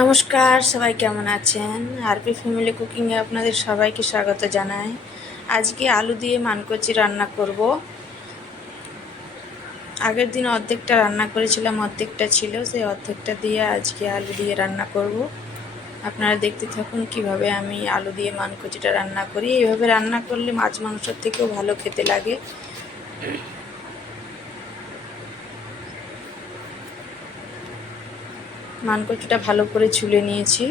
নমস্কার, সবাই কেমন আছেন? আরপি ফ্যামিলি কুকিংয়ে আপনাদের সবাইকে স্বাগত জানাই। আজকে আলু দিয়ে মানকচি রান্না করব। আগের দিন অর্ধেকটা রান্না করেছিলাম, অর্ধেকটা ছিল, সেই অর্ধেকটা দিয়ে আজকে আলু দিয়ে রান্না করব। আপনারা দেখতে থাকুন কিভাবে আমি আলু দিয়ে মানকচিটা রান্না করি। এইভাবে রান্না করলে মাছ মাংসের থেকেও ভালো খেতে লাগে। মানকচিটা ভালো করে ছুলে নিয়েছি।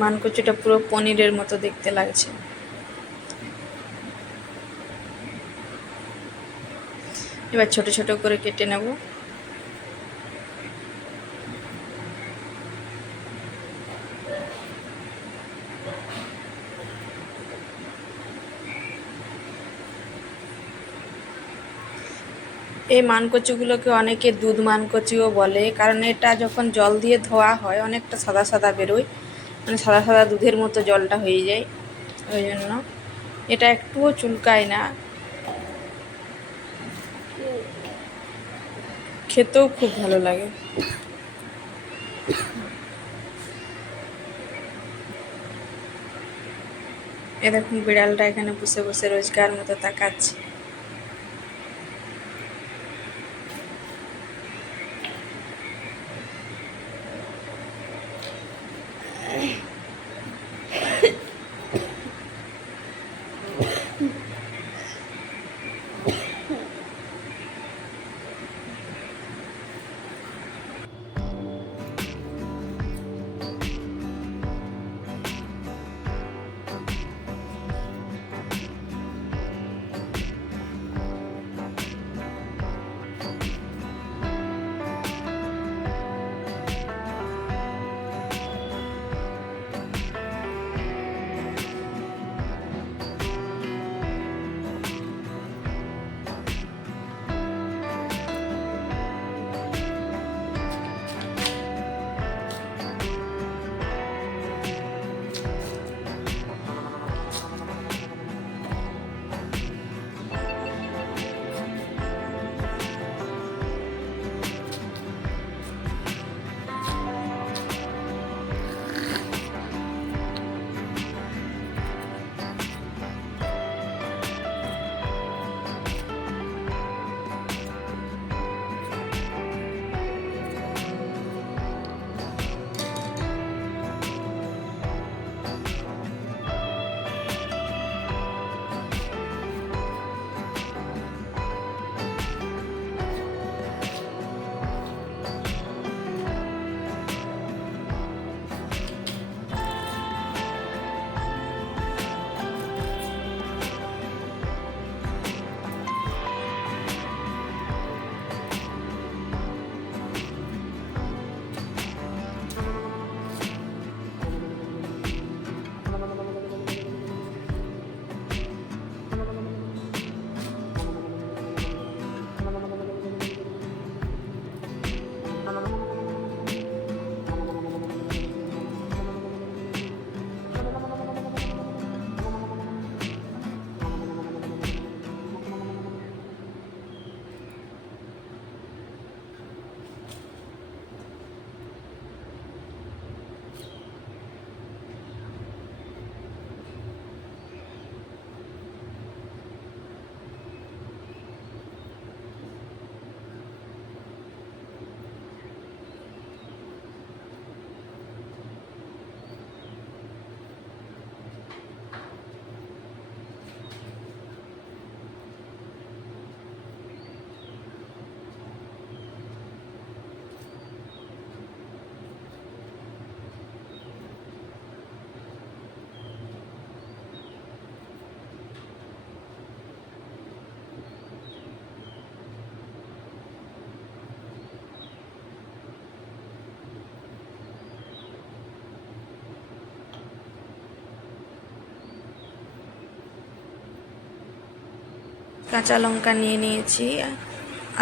মানকচিটা পুরো পনিরের মতো দেখতে লাগছে। এবার ছোট ছোট করে কেটে নেব। এই মানকচুগুলোকে অনেকে দুধ মানকচিও বলে, কারণ এটা যখন জল দিয়ে ধোয়া হয় অনেকটা সাদা সাদা বেরোয়, মানে সাদা সাদা দুধের মতো জলটা হয়ে যায়। ওই জন্য এটা একটুও চুলকায় না, খেতেও খুব ভালো লাগে। এরকম বিড়ালটা এখানে বসে বসে রোজকার মতো তাকাচ্ছে। কাঁচা লঙ্কা নিয়ে নিয়েছি,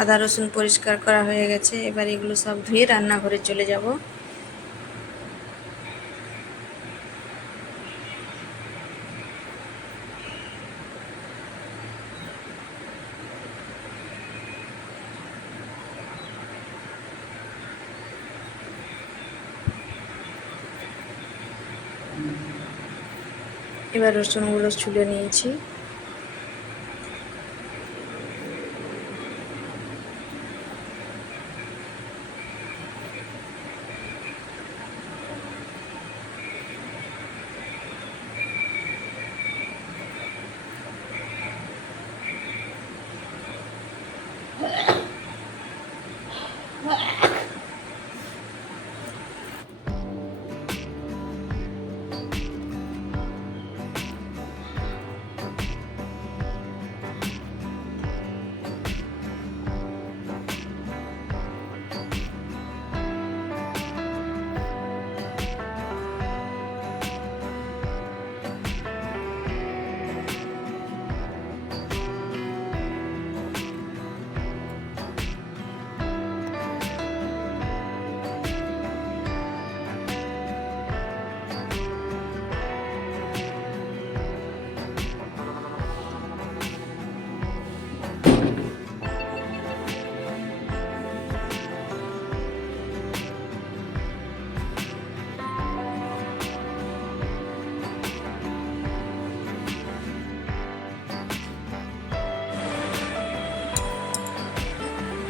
আদা রসুন পরিষ্কার করা হয়ে গেছে। এবার এগুলো সব ধুয়ে রান্নাঘরে চলে যাব। এবার রসুনগুলো ছুলে নিয়েছি।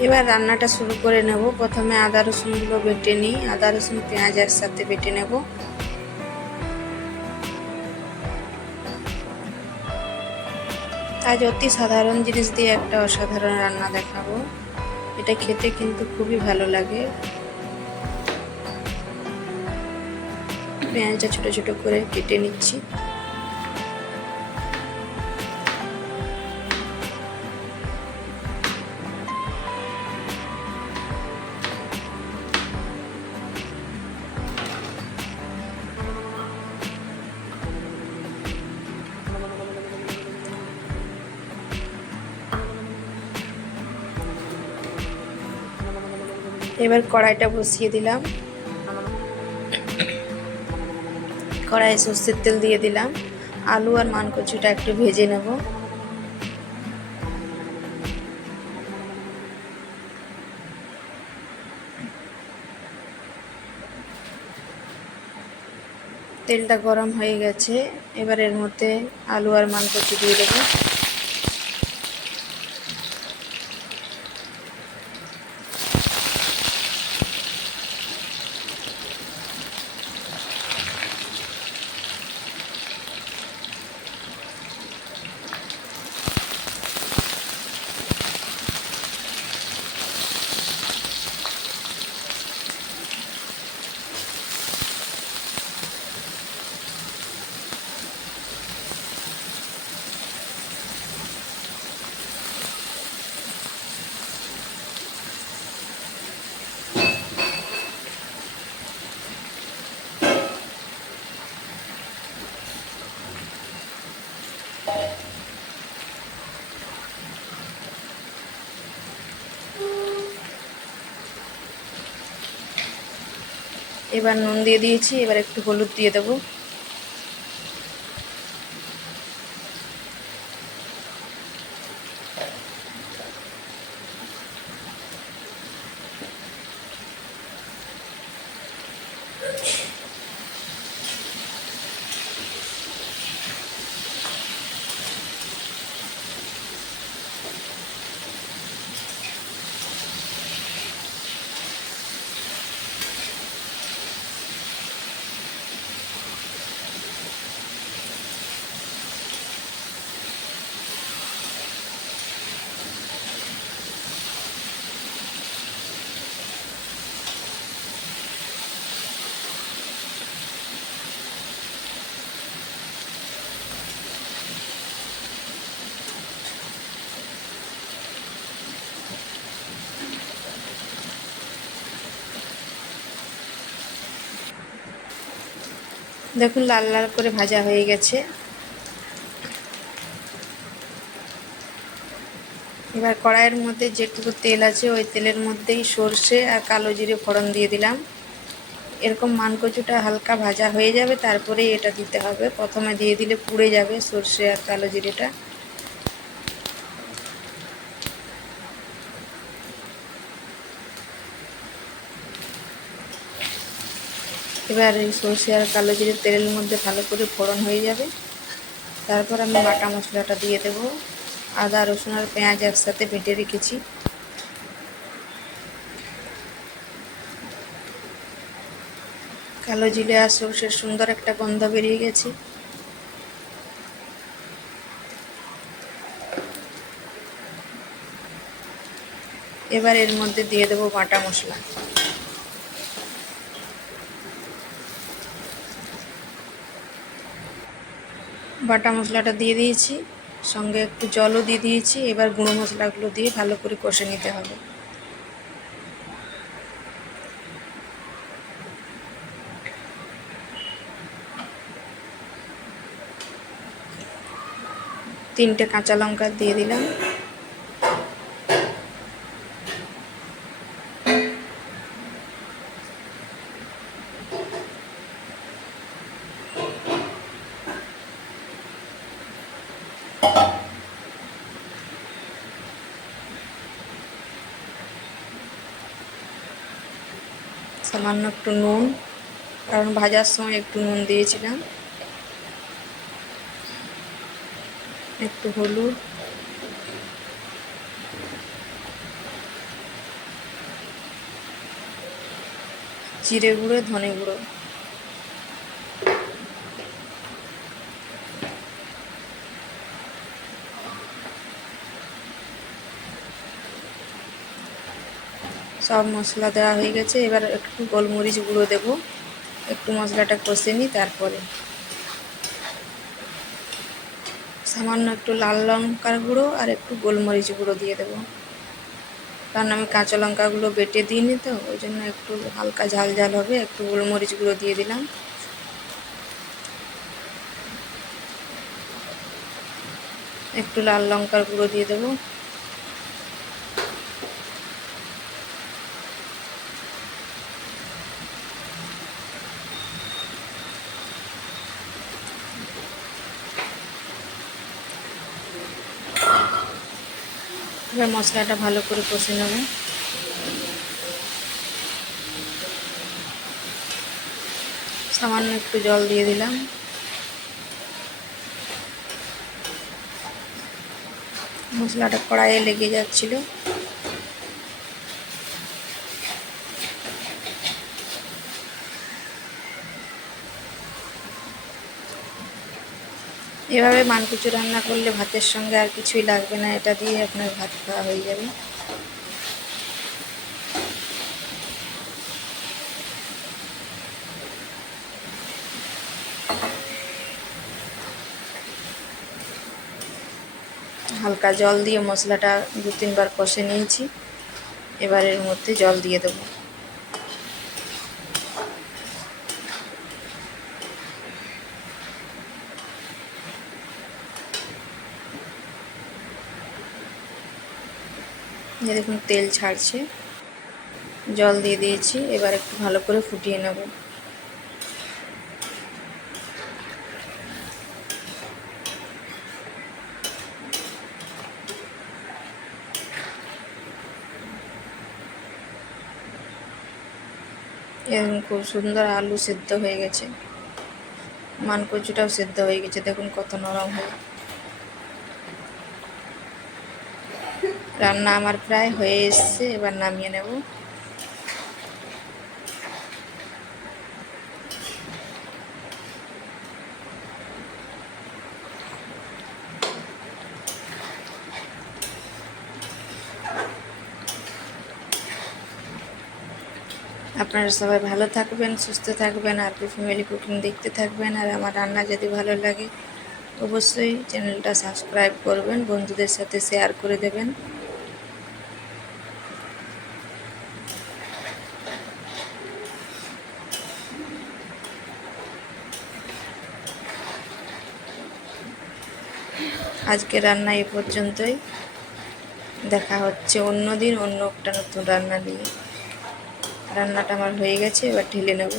এবার রান্নাটা শুরু করে নেব। প্রথমে আদা রসুনগুলো বেটে নিই। আদা রসুন পেঁয়াজ একসাথে বেটে নেব। আজ অতি সাধারণ জিনিস দিয়ে একটা অসাধারণ রান্না দেখাবো। এটা খেতে কিন্তু খুবই ভালো লাগে। পেঁয়াজটা ছোট ছোট করে কেটে নিচ্ছি। এবার কড়াইটা বসিয়ে দিলাম। কড়াইয়ে সর্ষের তেল দিয়ে দিলাম। আলু আর মানকচুটা একটু ভেজে নেব। তেলটা গরম হয়ে গেছে। এবার এর মধ্যে আলু আর মানকচু দিয়ে দেবো। এবার নুন দিয়ে দিয়েছি। এবার একটু হলুদ দিয়ে দেবো। দেখুন লাল লাল করে ভাজা হয়ে গেছে। এবার কড়াইয়ের মধ্যে যেটুকু তেল আছে ওই তেলের মধ্যেই সর্ষে আর কালো জিরে ফোড়ন দিয়ে দিলাম। এরকম মানকচুটা হালকা ভাজা হয়ে যাবে, তারপরেই এটা দিতে হবে। প্রথমে দিয়ে দিলে পুড়ে যাবে সর্ষে আর কালো জিরেটা। এবার এই সর্ষে আর কালো জিরে তেলের মধ্যে ভালো করে ফোড়ন হয়ে যাবে, তারপর আমি বাটা মশলাটা দিয়ে দেব। আদা রসুন আর পেঁয়াজ একসাথে বেটে রেখেছি। কালো জিরে আর সর্ষের সুন্দর একটা গন্ধ বেরিয়ে গেছে। এবার এর মধ্যে দিয়ে দেব বাটা মশলা। বাটা মশলাটা দিয়ে দিয়েছি, সঙ্গে একটু জলও দিয়ে দিয়েছি। এবার গুঁড়ো মশলাগুলো দিয়ে ভালো করে কষে নিতে হবে। তিনটে কাঁচা লঙ্কা দিয়ে দিলাম। সামান্য একটু নুন, কারণ ভাজার সময় একটু নুন দিয়েছিলাম। একটু হলুদ, জিরে গুঁড়ো, ধনে গুঁড়ো। সব মশলা দেওয়া হয়ে গেছে। এবার একটু গোলমরিচ গুঁড়ো দেব। একটু মশলাটা কষে নিই, তারপরে সামান্য একটু লাল লঙ্কার গুঁড়ো আর একটু গোলমরিচ গুঁড়ো দিয়ে দেব, কারণ আমি কাঁচা লঙ্কাগুলো বেটে দিইনি তো, ওই জন্য একটু হালকা ঝাল ঝাল হবে। একটু গোলমরিচ গুঁড়ো দিয়ে দিলাম। একটু লাল লঙ্কার গুঁড়ো দিয়ে দেবো। এবার মশলাটা ভালো করে কষে নেব। সামান্য একটু জল দিয়ে দিলাম। মশলাটা কড়াইয়ে লেগে যাচ্ছিল। এভাবে মানকুচু রান্না করলে ভাতের সঙ্গে আর কিছুই লাগবে না, এটা দিয়ে আপনার ভাত খাওয়া হয়ে যাবে। হালকা জল দিয়ে মশলাটা 2-3 বার কষে নিয়েছি। এবার এর মধ্যে জল দিয়ে দেবো। দেখুন তেল ছাড়ছে, জল দিয়ে দিয়েছি। এবার একটু ভালো করে ফুটিয়ে নেব। এরকম খুব সুন্দর আলু সেদ্ধ হয়ে গেছে, মানকচুটাও সেদ্ধ হয়ে গেছে। দেখুন কত নরম হয়ে। রান্না আমার প্রায় হয়ে এসছে, এবার নামিয়ে নেব। আপনারা সবাই ভালো থাকবেন, সুস্থ থাকবেন, আর ফ্যামিলি কুকিং দেখতে থাকবেন। আর আমার রান্না যদি ভালো লাগে অবশ্যই চ্যানেলটা সাবস্ক্রাইব করবেন, বন্ধুদের সাথে শেয়ার করে দেবেন। আজকে রান্না এ পর্যন্তই। দেখা হচ্ছে অন্য দিন অন্য একটা নতুন রান্না নিয়ে। রান্নাটা আমার হয়ে গেছে, এবার ঢেলে নেব।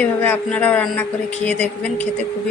এভাবে আপনারাও রান্না করে খেয়ে দেখবেন, খেতে খুবই